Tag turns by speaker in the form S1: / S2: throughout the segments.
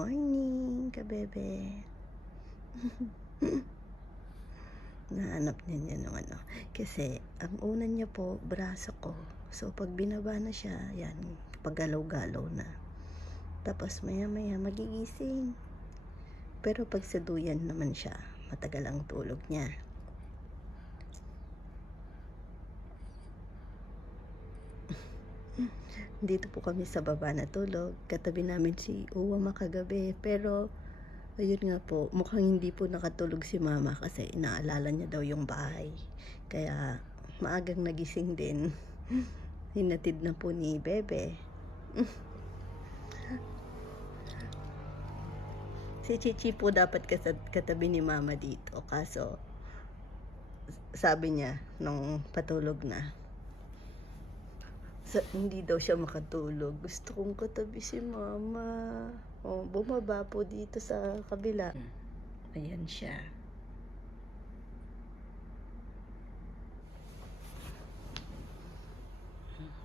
S1: morning, kabebe. Nahanap niya ng ano. Kasi, ang una niya po, braso ko. So, pag binaba na siya, yan, paggalaw-galaw na. Tapos, maya-maya, magigising. Pero pag sa duyan naman siya, matagal ang tulog niya. Dito po kami sa baba na tulog. Katabi namin si Uwa makagabi. Pero, ayun nga po, mukhang hindi po nakatulog si mama kasi inaalala niya daw yung bahay. Kaya, maagang nagising din. Hinatid na po ni Bebe. si Chichi po dapat katabi ni mama dito. Kaso, sabi niya, nung patulog na, sa, hindi daw siya makatulog. Gusto kong katabi si mama. O, bumaba po dito sa kabila. Ayan siya.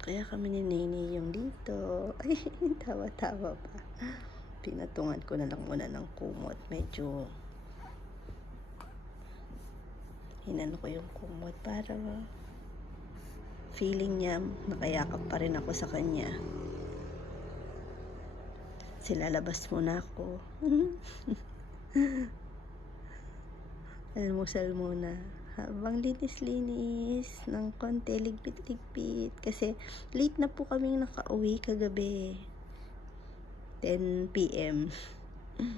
S1: Kaya kami ni Nini yung dito. Ay, tawa-tawa pa. Pinatungan ko na lang muna ng kumot. Medyo hinano ko yung kumot para feeling niya nakayakap pa rin ako sa kanya. Silalabas muna ako. Almusal muna. Habang linis-linis ng konti, ligpit-ligpit. Kasi late na po kaming nakauwi kagabi. 10 p.m.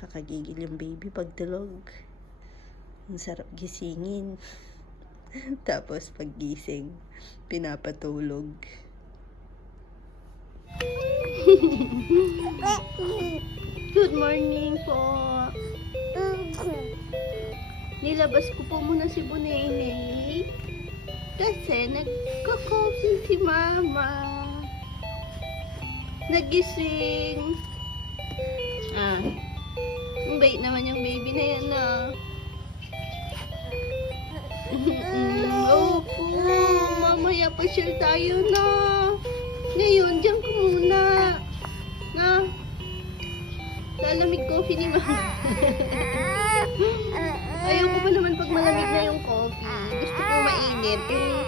S1: Kakagigil yung baby pagtulog. Ang sarap gisingin. Tapos paggising, pinapatulog. Good morning po. Nilabas ko po muna si Bunene. Kasi nagko-coffee si Mama. Nagising. Ah. Ang bait naman yung baby na yan ah. Mm, Opo, mamaya pa share tayo na. Ngayon, dyan ka muna. Na, lalamig coffee ni mama. Ayoko pa naman pag malamig na yung coffee. Gusto ko mainit. Yung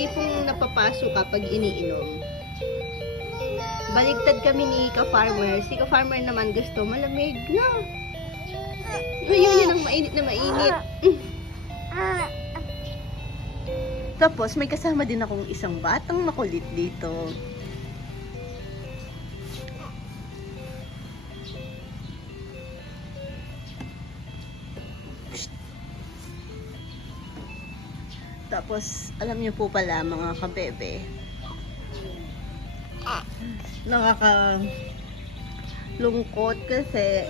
S1: tipong napapaso kapag iniinom. Baligtad kami ni ka-farmer. Si ka-farmer naman gusto malamig na. Ayun yun ang mainit na mainit. Tapos, may kasama din akong isang batang makulit dito. Tapos, alam niyo po pala mga kabebe, nakaka lungkot kasi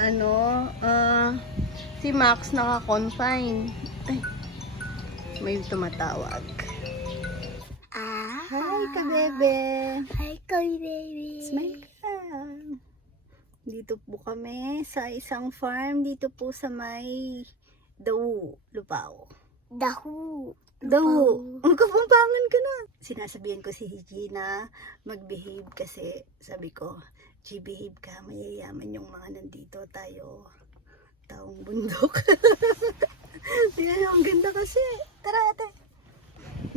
S1: ano, ah, si Max naka-confine. Ay, may tumatawag.
S2: Ah.
S1: Hi, kabebe!
S2: Hi, Koy Baby.
S1: Smile ka. Dito po kami sa isang farm dito po sa may Dawu, Lupao.
S2: Dahu.
S1: Dawu. Ang kapampangan ka na. Sinasabihan ko si Hiji na mag-behave kasi sabi ko, G, behave ka, mayayaman yung mga nandito tayo. Taong bundok. Tingnan ang ganda kasi. Tara, ate.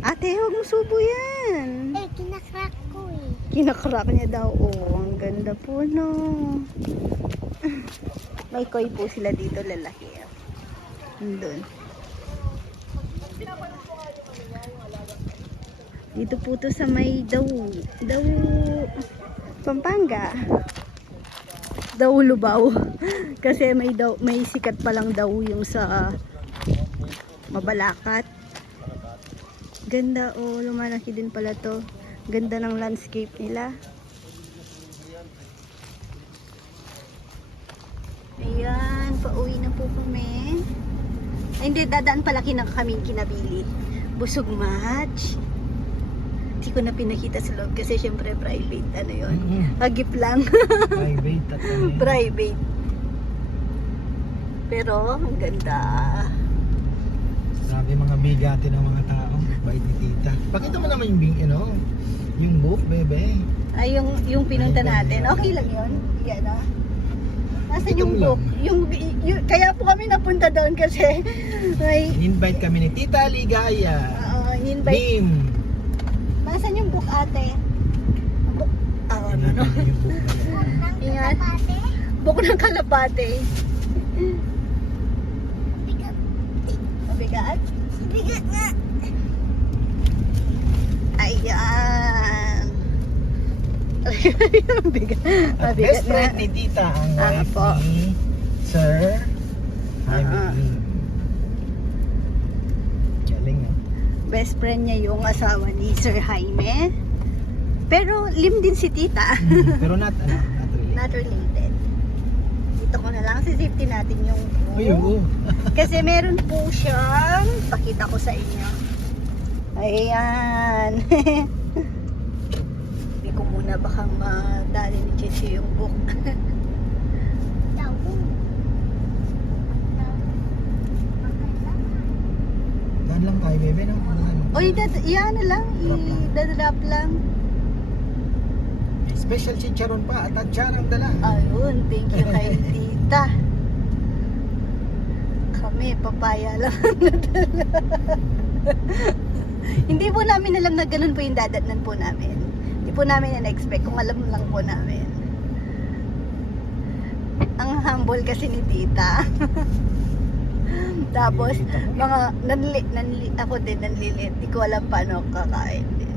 S1: Ate, huwag mo subo yan.
S2: Eh, kinakrak ko eh.
S1: Kinakrak niya daw. Oh, ang ganda po, no. May koi po sila dito, lalaki. Doon. Dito po to sa may daw. Daw. Pampanga. Daw Lubao. Kasi may daw may sikat pa lang daw yung sa Mabalakat. Ganda oh, lumalaki din pala to. Ganda ng landscape nila. Ayan, pauwi na po kami. Ay, hindi, dadaan pala kina kaming kinabili. Busog match. Hindi ko na pinakita sa loob kasi syempre private. Ano yun? Agip lang.
S3: Private at ano
S1: private. Pero, ang ganda.
S3: Bigati ng mga tao. Bait ni tita. Pakita mo naman yung, bing- ano, yung book, bebe.
S1: Ay, yung, yung pinunta
S3: Ay,
S1: natin. Okay lang yun. Yan ah. Nasaan yung book? Yung, yung, kaya po kami napunta doon kasi may
S3: In-invite kami ni Tita Ligaya.
S1: uh, invite.
S3: Bim.
S1: Nasaan yung book ate? Book? Ah, ano, no? Ingat. Book ng kalapate.
S2: Bigat.
S1: Mabigat?
S2: Bigat nga.
S1: Ayan. Mabigat.
S3: At
S1: Mabigat
S3: best
S1: nga.
S3: friend ni Tita ang
S1: Ah,
S3: wife
S1: po.
S3: ni Sir Jaime
S1: Ah.
S3: Lim. Galing ah.
S1: Best friend niya yung asawa ni Sir Jaime. Pero lim din si tita.
S3: Hmm, Pero not, ano, not really.
S1: Not related. Lang si safety natin yung
S3: Uy, oo.
S1: Kasi meron po siyang, pakita ko sa inyo. Ayan. Hindi ko muna baka madali ni Chichi yung book.
S3: Daan lang tayo, bebe. No? Ano?
S1: Oy, dad, iyan lang.
S3: Drop lang. Special chicharon pa at atsarang dala.
S1: Ayun, thank you kay tita. Kami, papaya lang. Hindi po namin alam na ganun po yung dadatnan po namin. Hindi po namin na-expect kung alam lang po namin. Ang humble kasi ni tita. Tapos, mga, nanli, nanli, ako din nanlilit. Hindi ko alam paano kakain din.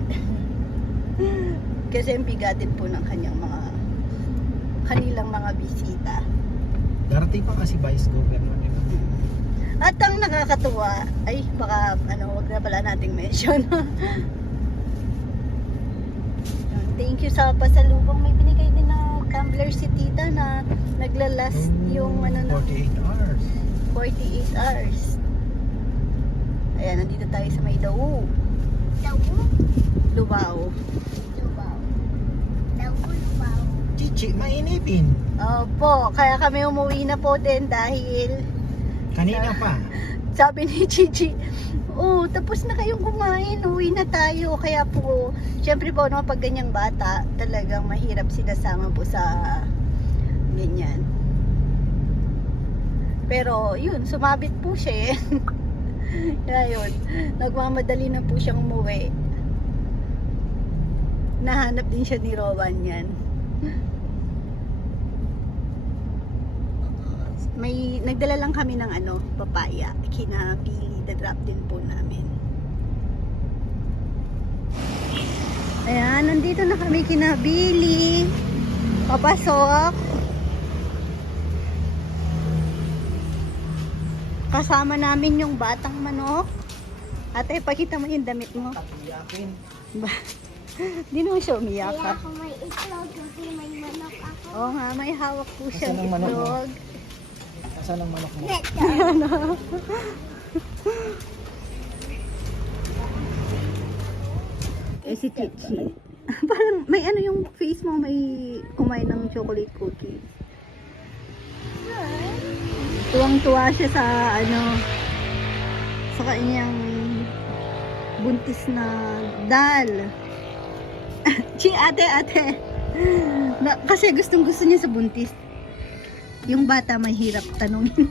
S1: Kasi ang bigatin po ng kanyang mga kanilang mga bisita.
S3: Darating pa kasi Vice Governor. di ba?
S1: At ang nakakatuwa, ay baka ano, wag na pala nating mention. Thank you sa pasalubong. May binigay din na tumbler si tita na naglalas yung ano na
S3: 48 hours.
S1: 48 hours. Ayan, nandito tayo sa may Dawu,
S2: Daw.
S1: Lubao.
S3: Chichi, mainipin.
S1: Opo, kaya kami umuwi na po din dahil
S3: Kanina pa.
S1: sabi ni Chichi, oh, tapos na kayong kumain, uwi na tayo. Kaya po, syempre po, no, pag ganyang bata, talagang mahirap sila sama po sa ganyan. Pero, yun, sumabit po siya eh. Kaya yun, nagmamadali na po siyang umuwi. Nahanap din siya ni Rowan yan. May, nagdala lang kami ng ano, papaya. Kina Billy, drop din po namin. Ayan, nandito na kami kina Billy. Papasok. Kasama namin yung batang manok. Ate, pakita mo yung damit mo.
S3: Tapiyakin.
S1: Di naman siya
S2: Kaya
S1: umiyak.
S2: ako may itlog kasi may manok ako.
S1: Oo nga, may hawak po siya
S3: ang manok Asan ang manok mo?
S1: Eh si Chichi. Parang may ano yung face mo, may kumain ng chocolate cookies. Tuwang-tuwa siya sa ano, sa kanyang buntis na dal. Chi, ate, ate. Na, kasi gustong gusto niya sa buntis. Yung bata mahirap tanungin.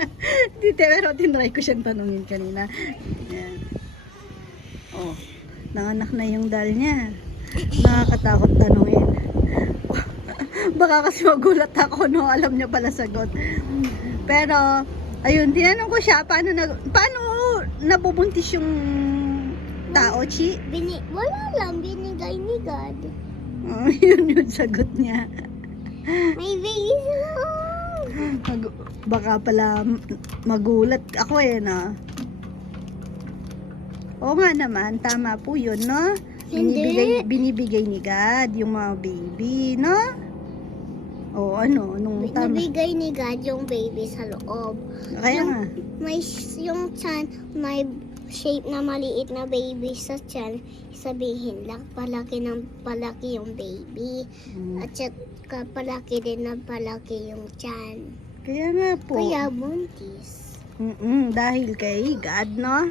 S1: Di, pero tinry ko siyang tanungin kanina. Yan. Oh, nanganak na yung dal niya. Nakakatakot tanungin. Baka kasi magulat ako no, alam niya pala sagot. Pero, ayun, tinanong ko siya, paano, na, paano nabubuntis yung tao, Chi?
S2: Bini wala lang, binigay ni God.
S1: Oh, yun yung sagot niya.
S2: May baby.
S1: Mag- baka pala magulat ako eh, no? Oo nga naman, tama po yun, no? Binibigay, binibigay ni God yung mga baby, no? O ano, nung tama.
S2: Nabigay ni God yung baby sa loob.
S1: Kaya nga.
S2: May yung chan, may shape na maliit na baby sa chan. Sabihin lang, palaki ng palaki yung baby.
S1: Mm.
S2: At saka palaki din ng palaki yung chan.
S1: Kaya nga po.
S2: Kaya buntis.
S1: Mm dahil kay God, no?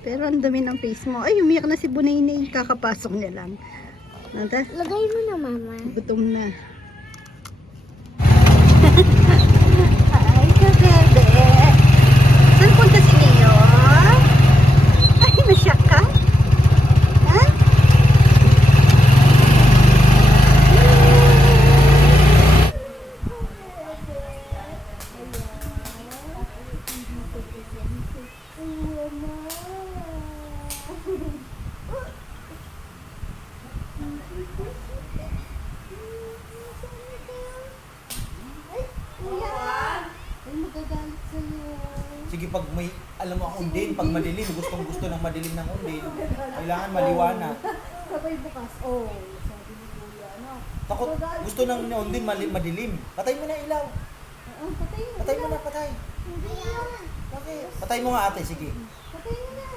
S1: Pero ang dumi ng face mo. Ay, umiyak na si Bunaynay. Kakapasok niya lang. Nanta,
S2: Lagay mo na, mama.
S1: gutom na. Ay, kabebe. Saan punta si Neo? Ay, nasyak ka? Ha? Ay, magagalit sa'yo.
S3: Sige, pag may, alam mo ang undin, pag madilim, gustong gusto ng madilim ng undin, kailangan maliwanag.
S1: Sabay bukas. Oh, sabi ni Kuya, ano?
S3: Takot, gusto ng undin mali- madilim. Patay mo na ilaw.
S1: Ah, patay mo.
S3: Patay mo na, patay. Bakit? Patay mo nga ate, sige.
S1: Patay mo na.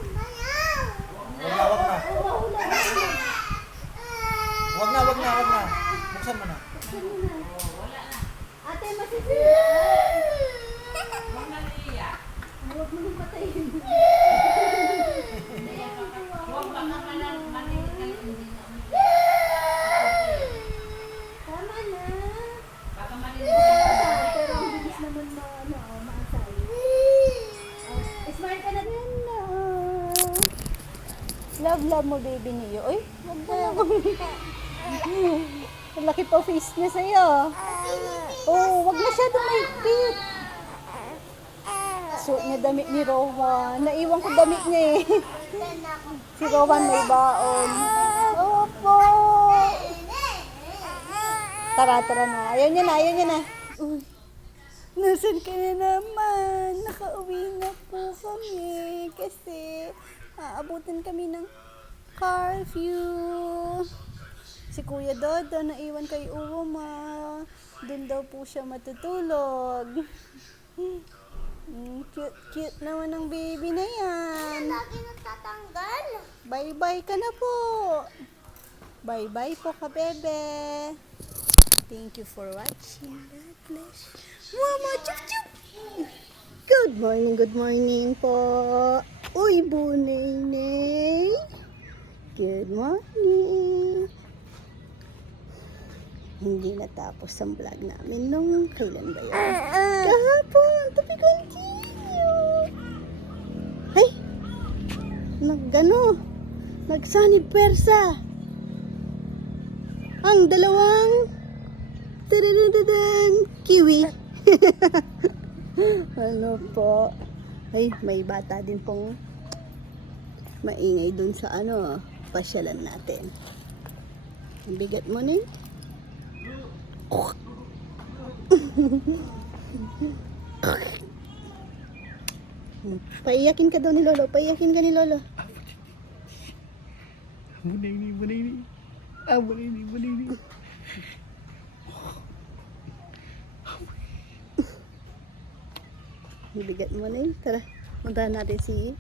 S3: Wag na, wag na.
S1: Wala na.
S3: Wag na, wag na, wag na. Buksan mo na.
S1: Ate, masisira. Huwag mo nang patayin. Tama na. Pero ang bilis naman ma, ano, oh, maasay. Oh, smile ka na din. Love, mo, baby niyo. Uy, wag na. Ang laki pa face niya sa'yo. Oh, wag masyadong mahigpit. Suot niya damit ni Rowan. Naiwan ko damit niya eh. Si Rowan may baon. Opo. Tara, tara na. Ayaw niya na, ayaw niya na. Uy, nasan ka na naman? Nakauwi na po kami. Kasi aabutan kami ng curfew. Si Kuya Dodo, naiwan kay Uma. Doon daw po siya matutulog. Mm, cute, cute naman ng baby na yan.
S2: Lagi natatanggal.
S1: Bye-bye ka na po. Bye-bye po ka, bebe. Thank you for watching. God bless. Mama, chup chup. Good morning, good morning po. Uy, bunay Good morning. Hindi natapos ang vlog namin nung kailan ba yun? Kahapon, to be continue. Ay, nagano, nagsanib persa. Ang dalawang tadadadadan, kiwi. ano po? Ay, may bata din pong maingay dun sa ano, pasyalan natin. Ang bigat mo nin? Paiyakin ka daw ni Lolo. Paiyakin ka ni Lolo.
S3: Bunay ni, bunay ni. Ah, bunay ni, bunay ni.
S1: Bibigat mo na yun. Tara, puntahan natin si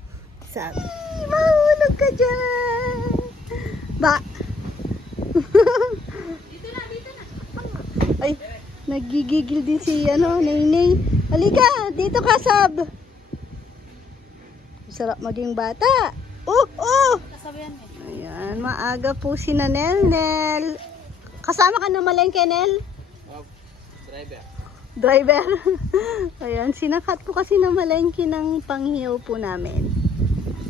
S1: Sabi. Mahulog ka dyan! Ba! Ay, nagigigil din si ano, Nainay. Halika, dito ka, Sab! Sarap maging bata. Oh, oh! Ayan, maaga po si Nanel, Nel. Kasama ka na malengke, Nel?
S3: driver.
S1: driver. Ayan, sinakat po kasi na malengke ng panghiyaw po namin.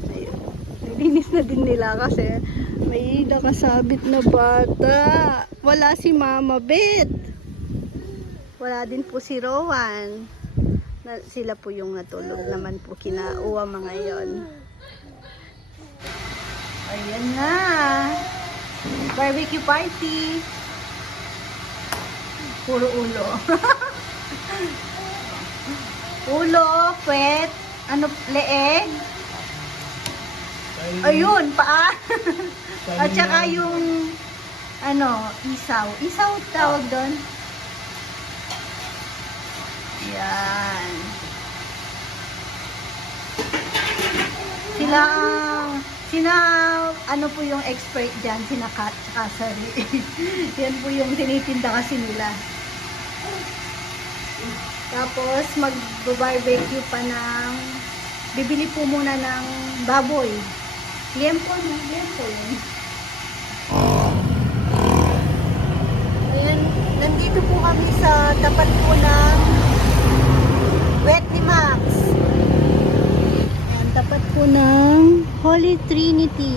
S1: Ayun. Nilinis na din nila kasi may nakasabit na bata. Wala si Mama Bet. Wala din po si Rowan. Na, sila po yung natulog naman po kinauwa mga yon. Ayan na. Barbecue party. Puro ulo. Ulo, pet, ano, leeg. Ayun, paa. At saka yung, ano, isaw. Isaw tawag doon. Yan. Sila, sina, ano po yung expert dyan, sina Kat, tsaka. Yan po yung tinitinda kasi nila. Tapos, mag-barbecue pa ng bibili po muna ng baboy. Liempo, no? Liempo yun. Ayan, nandito po kami sa tapat po ng Wet ni Max. Ayan, tapat po ng Holy Trinity.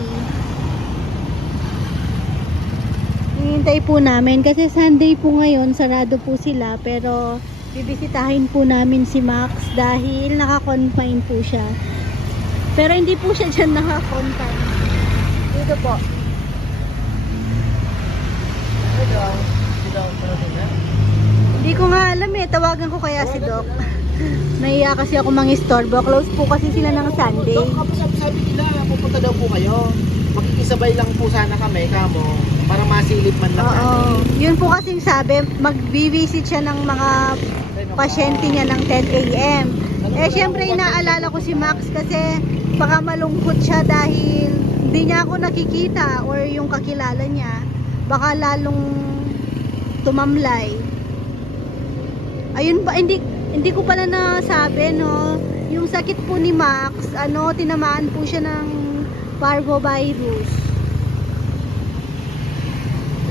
S1: Hinihintay po namin kasi Sunday po ngayon, sarado po sila pero bibisitahin po namin si Max dahil naka-confine po siya. Pero hindi po siya dyan naka-confine. Dito po. Hindi ko nga alam eh, tawagan ko kaya si Doc. Naiya kasi ako mang-istorbo. Close po kasi sila ng Sunday.
S3: Kapag sabi, nila, pupunta daw po kayo. Makikisabay lang po sana kami, kamo, para masilip man lang
S1: Oo. Yun po kasing sabi, mag-visit siya ng mga pasyente niya ng 10 a.m. Eh, syempre, inaalala ko si Max kasi baka malungkot siya dahil hindi niya ako nakikita or yung kakilala niya. Baka lalong tumamlay. Ayun ba, hindi, hindi ko pala nasabi, no? Yung sakit po ni Max, ano, tinamaan po siya ng parvovirus.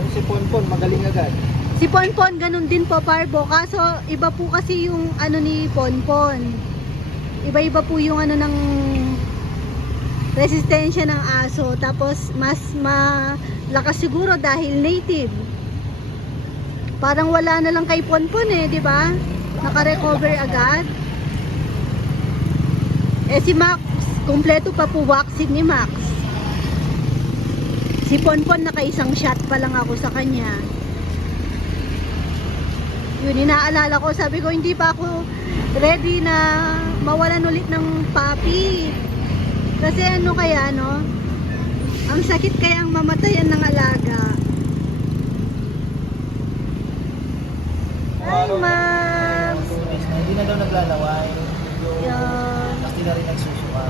S3: Yung si Ponpon, magaling agad.
S1: Si Ponpon, ganun din po, Parbo. Kaso, iba po kasi yung ano ni Ponpon. Iba-iba po yung ano ng resistensya ng aso. Tapos, mas malakas siguro dahil native. Parang wala na lang kay Ponpon eh, di ba? Naka-recover agad. Eh si Max, kumpleto pa po vaccine ni Max. Si Ponpon naka-isang shot pa lang ako sa kanya. Yun, inaalala ko, sabi ko, hindi pa ako ready na mawalan ulit ng papi. Kasi ano kaya, no? Ang sakit kaya ang mamatayan ng alaga. Hi, Max!
S3: Na daw naglalaway.
S1: Yan.
S3: Hindi na rin nagsusuka.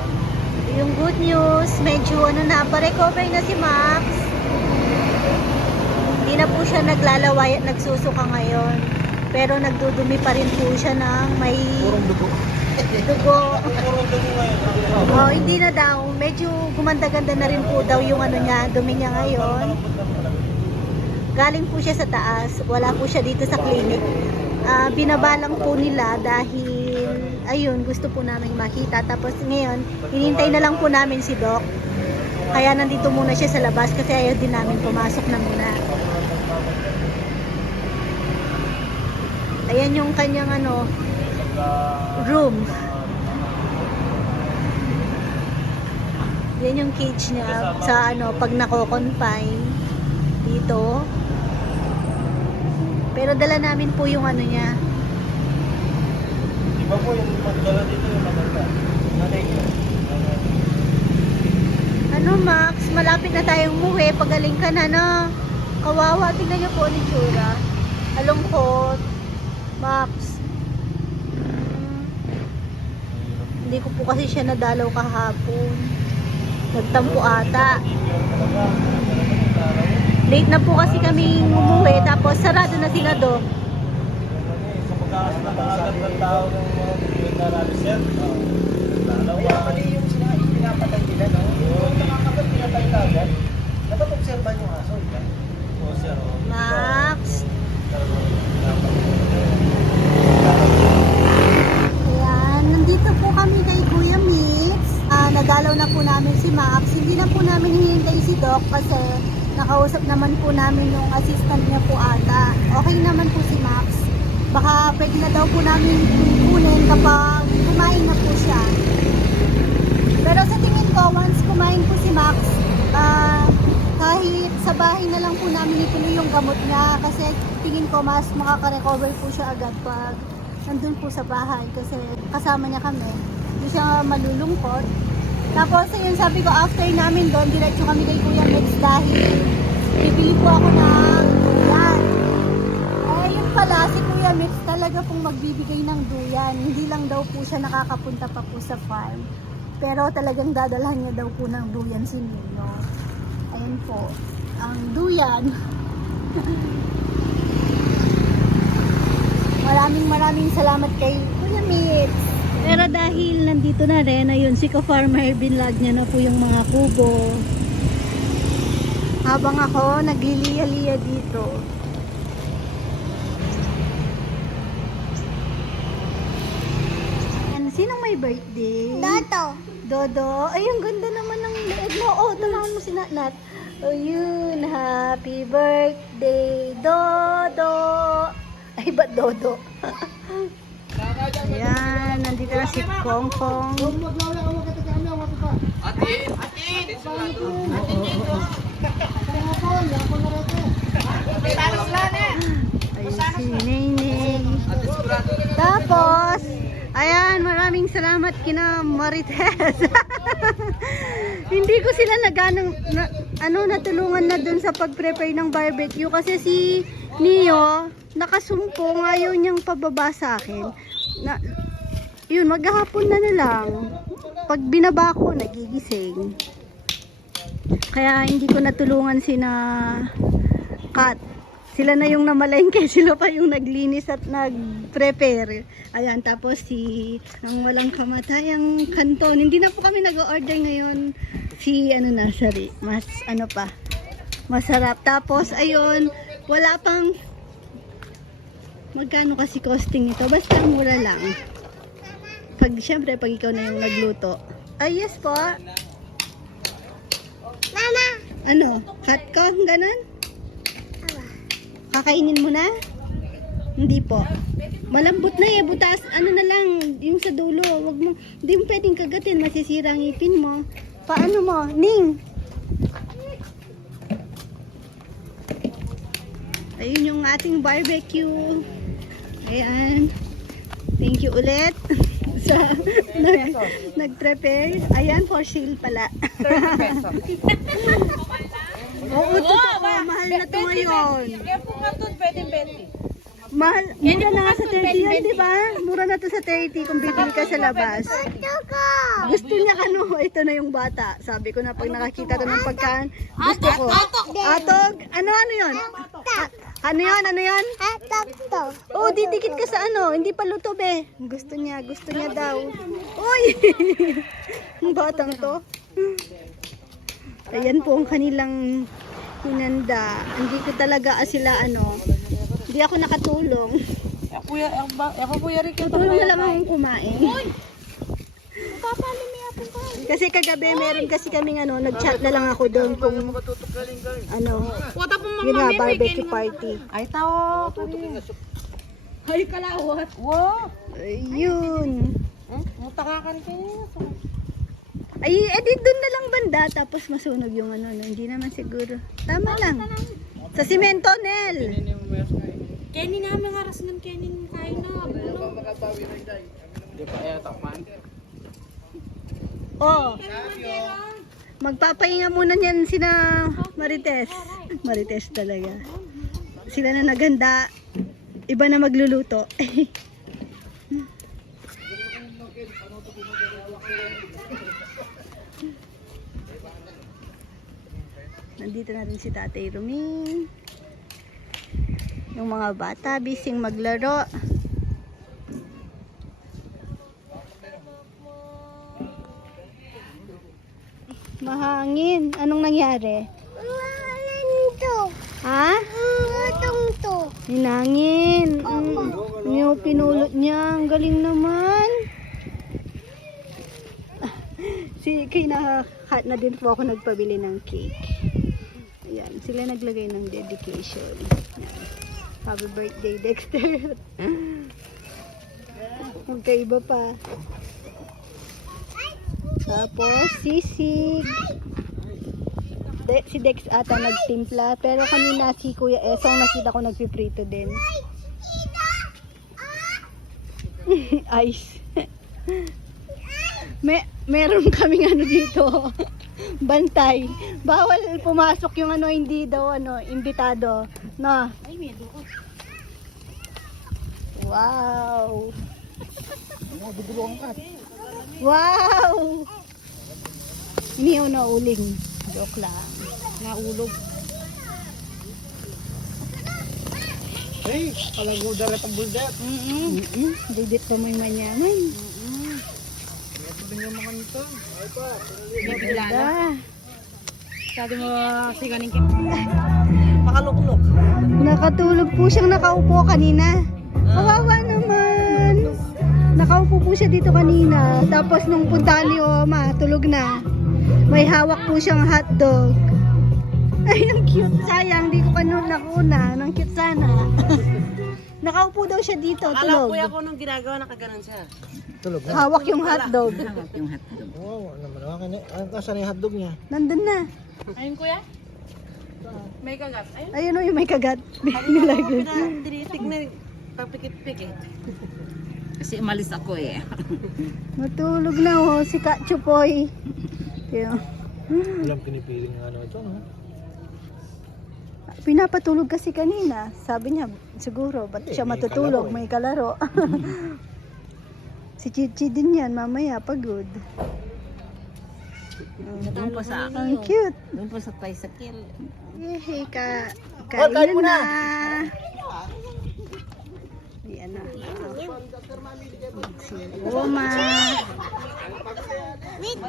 S1: Yung good news, medyo ano na, pa-recover na si Max. Hindi na po siya naglalaway at nagsusuka ngayon. Pero nagdudumi pa rin po siya ng may
S3: Purong dugo.
S1: dugo.
S3: Purong dugo ngayon.
S1: Oh, hindi na daw. Medyo gumanda-ganda na rin po daw yung ano niya, dumi niya ngayon. Galing po siya sa taas. Wala po siya dito sa clinic. Ah, binabalang po nila dahil ayun, gusto po namin makita. Tapos ngayon, hinintay na lang po namin si Doc. Kaya nandito muna siya sa labas kasi ayaw din namin pumasok na muna. Ayan yung kanyang ano, room. Yan yung cage niya sa ano, pag nako-confine dito. Pero dala namin po yung ano niya.
S3: Iba po yung magdala dito yung maganda. Nanay.
S1: Ano Max, malapit na tayong umuwi. Pagaling ka na na. Kawawa, tingnan niyo po ang itsura. Alungkot. Max. Hmm. Hindi ko po kasi siya nadalaw kahapon. Nagtampo ata. Late na po kasi kami umuwi tapos sarado na sila do.
S3: Na. Kaya pali yung yung pinapatay nila, no? Yung nakakabal, pinatay ka agad. Dapat obserban yung aso, di ba? Oo, sir.
S1: Max. Ayan, nandito po kami kay Kuya Mix. Ah, nadalaw na po namin si Max. Hindi na po namin hinihintay si Doc kasi nakausap naman po namin yung assistant niya po ata. Okay naman po si Max. Baka pwede na daw po namin kunin kapag kumain na po siya. Pero sa tingin ko, once kumain po si Max, ah, kahit sa bahay na lang po namin ituloy yung gamot niya kasi tingin ko mas makaka-recover po siya agad pag nandun po sa bahay kasi kasama niya kami. Hindi siya malulungkot. Tapos yun sabi ko after namin doon, diretso kami kay Kuya Mix dahil bibili po ako ng duyan. Eh yun pala, si Kuya Mix talaga pong magbibigay ng duyan. Hindi lang daw po siya nakakapunta pa po sa farm. Pero talagang dadalhan niya daw po ng duyan si Nino. Ayan po, ang duyan. maraming maraming salamat kay Kuya Mix. Pero dahil nandito na rin, ayun, si ka-farmer binlog niya na po yung mga kubo. Habang ako, nagliliya-liya dito. Ano, sinong may birthday?
S2: Doto.
S1: Dodo. Ay, ang ganda naman ng leeg mo. Oh, tulungan mo si Natnat. Oh, yun. Happy birthday, Dodo. Ay, ba't Dodo? Ayan, nandito na si Kong Kong. Ayun si Neneng. Tapos, ayan, maraming salamat kina Marites. Hindi ko sila naganang, na, ano, natulungan na dun sa pag-prepare ng barbecue kasi si Neo, nakasumpong, ayaw niyang pababa sa akin. Na, yun, maghahapon na na lang. Pag binaba ko, nagigising. Kaya hindi ko natulungan sina Kat. Sila na yung namalengke, sila pa yung naglinis at nag-prepare. Ayan, tapos si ang walang kamatayang kanton. Hindi na po kami nag-order ngayon. Si ano nasari, mas ano pa, masarap. Tapos ayun, wala pang magkano kasi costing nito. Basta mura lang. Pag syempre pag ikaw na yung nagluto. Ay, yes po.
S2: Mama.
S1: Ano? Cut ko? Ganon? Kakainin mo na? Hindi po. Malambot na eh, butas. Ano na lang, yung sa dulo. Wag mo, hindi mo pwedeng kagatin, masisira ang ipin mo. Paano mo? Ning! Ayun yung ating barbecue. Ayan. Thank you ulit sa nag, nag-prepare. Ayan, for sale pala. Oo, totoo. Mahal na to ngayon.
S4: Kaya po nga to, pwede, pwede.
S1: Mahal, mura na nga sa 30 yan, di ba? Mura na to sa 30 kung bibili ka sa labas. Gusto niya ano, ito na yung bata. Sabi ko na pag nakakita to ng pagkaan, gusto ko. Atog? Ano, ano yun? A- ano yun, ano yun?
S2: Atok to.
S1: Oh, didikit ka sa ano, hindi pa luto be. Gusto niya, gusto niya daw. Uy! Ang batang to. Ayan po ang kanilang hinanda. Hindi ko talaga ah, sila ano, hindi ako nakatulong.
S4: Ako kuya, ako, kuya Rick yung
S1: Tutulong na lang akong kumain. Kasi kagabi meron kasi kaming ano, nag-chat na lang ako doon kung ano,
S4: Wata po
S1: yun nga, barbecue party.
S4: Ay, tao. Ay, kalawat. Wow.
S1: Ayun.
S4: Mutakakan kayo.
S1: Ay, edit doon na lang banda, tapos masunog yung ano, no? hindi naman siguro. Tama lang. Sa simento, Nel.
S4: Kenny nga, mga ras ng Kenny kain na.
S1: Oh. Magpapahinga muna niyan sina Marites. Marites talaga. Sila na naganda. Iba na magluluto. Nandito na rin si Tatay Rumin. Yung mga bata, bising maglaro. Mahangin. Anong nangyari?
S2: Walan to.
S1: Ha?
S2: Utong to.
S1: Hinangin. Mm. Yung pinulot niya. Ang galing naman. si kinahat na din po ako nagpabili ng cake. Ayan. Sila naglagay ng dedication. Ayan. Happy birthday, Dexter. Magkaiba pa. Tapos, sisig. De, si Dex ata nagtimpla. Pero kanina si Kuya Esong nakita ko nagpiprito din. Ice. May, meron kaming ano dito. Bantay. Bawal pumasok yung ano, hindi daw ano, imbitado. No.
S4: Ay, may.
S1: Wow. Wow! Hindi ako nauling. Joke lang. Naulog.
S3: Hey, palaguda rin ang buldet.
S1: Mm-mm. Didit pa may manyaman.
S4: yung mga nito.
S1: Ganda.
S4: Sabi mo, siganin ka. Makaluklok.
S1: Nakatulog po siyang nakaupo kanina. Kawawa naman. Nakaupo po siya dito kanina. Tapos nung puntahan ni Oma, tulog na. May hawak po siyang hotdog. Ay, ang cute. Sayang, di ko pa noon nakuna. Ang cute sana. Nakaupo daw siya dito,
S4: Akala
S1: tulog.
S4: ko ako nung ginagawa, nakaganon siya.
S3: Tulog na.
S1: Hawak yung hotdog.
S3: Wow, ano naman. Akin, ang kasan yung hotdog niya.
S1: Nandun na.
S4: Ayun kuya? May kagat. Ayun.
S1: Ayun o, yung may kagat. Nilagay.
S4: Tinitig na papikit-pikit.
S5: Kasi umalis ako eh.
S1: Matulog na oh, si Ka Yung,
S3: Walang pinipiling ano ito, no?
S1: pinapatulog kasi kanina. Sabi niya, siguro, ba't siya
S3: may
S1: matutulog?
S3: kalaro eh.
S1: May kalaro. si Chichi din yan, mamaya, pagod.
S5: Doon pa sa
S1: Ang cute.
S5: doon pa sa tricycle.
S1: Yehey, ka,
S3: Oh, kain
S1: kain
S3: mo
S1: na. Oma.
S2: Wait.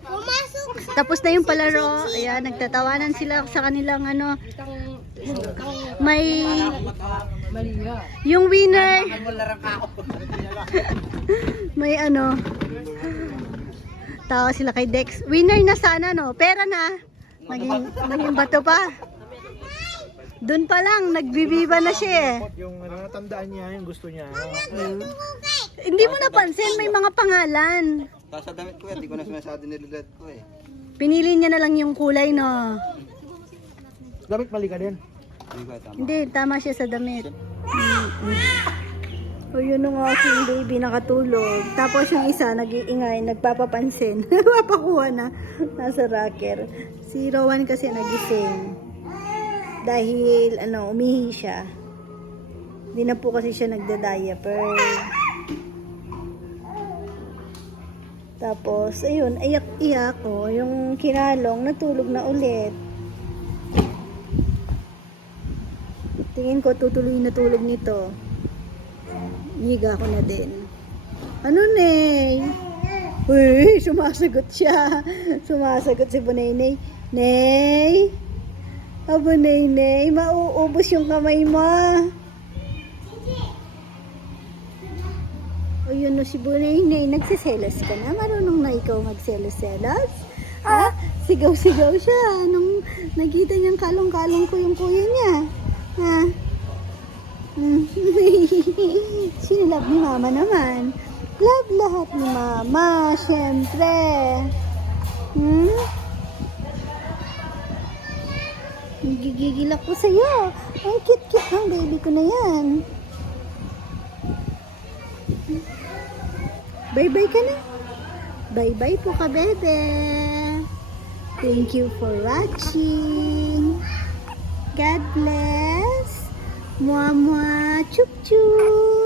S2: Pumasok.
S1: Tapos na yung palaro. Ayan, nagtatawanan sila sa kanilang ano. May yung winner. May ano. Tawa sila kay Dex. Winner na sana no. Pera na. Naging, naging bato pa. Doon pa lang, nagbibiba na siya eh.
S3: Yung ano, natandaan niya, yung gusto niya.
S1: Hindi mo napansin, may mga pangalan.
S6: Sa damit ko yan, di ko na sinasado nilulad ko eh.
S1: Pinili niya na lang yung kulay no.
S3: Damit mali ka din.
S6: Hindi tama.
S1: Hindi, tama siya sa damit. O yun yung aking baby nakatulog. Tapos yung isa nag-iingay, nagpapapansin. Papakuha na. Nasa rocker. Si Rowan kasi nagising. Dahil ano, umihi siya. Hindi na po kasi siya nagda-diaper. Tapos, ayun, iyak-iyak ko. Yung kinalong, natulog na ulit. Tingin ko tutuloy na tulog nito. Higa ko na din. Ano, Ney? Uy, sumasagot siya. Sumasagot si Bunay Ney, abo Ney, mauubos yung kamay mo. O yun no, si Bunay nagsiselos ka na. Marunong na ikaw magselos-selos? Ha? Sigaw-sigaw siya. Nung nakita niyang kalong-kalong ko yung kuya niya. Ha? Hmm. Sinilab ni mama naman. Love lahat ni mama, syempre. Hmm? Gigigil ako sa'yo. Ang cute-cute ng baby ko na yan. Bye-bye ka na. Bye-bye po ka, bebe. Thank you for watching. God bless. Mua mua chup chup.